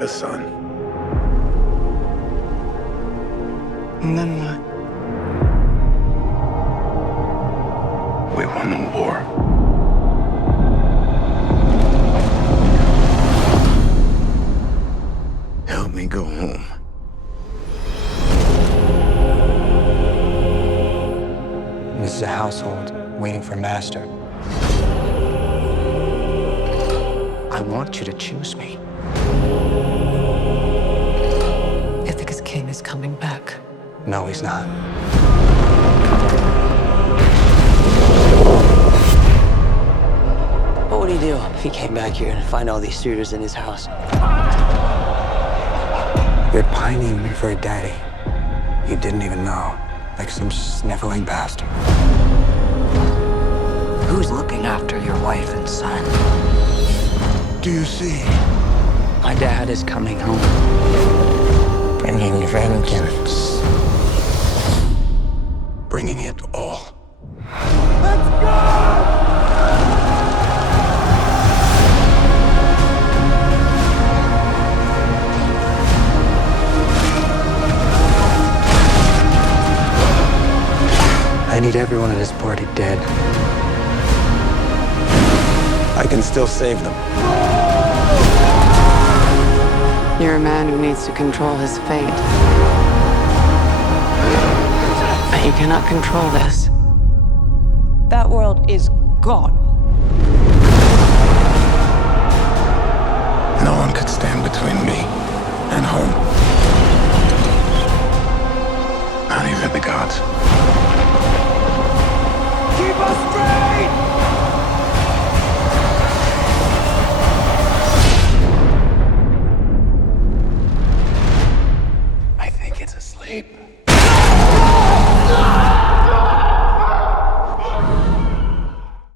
a son. And then what? We won the war. Help me go home. This is a household waiting for master. I want you to choose me. Ithaca's king is coming back. No, he's not. What would he do if he came back here and find all these suitors in his house? They're pining for a daddy you didn't even know, like some sniveling bastard. Who's looking after your wife and son? Do you see? My dad is coming home. Bringing vengeance. Bringing it all. I need everyone at this party dead. I can still save them. You're a man who needs to control his fate. But you cannot control this. That world is gone. No one could stand between me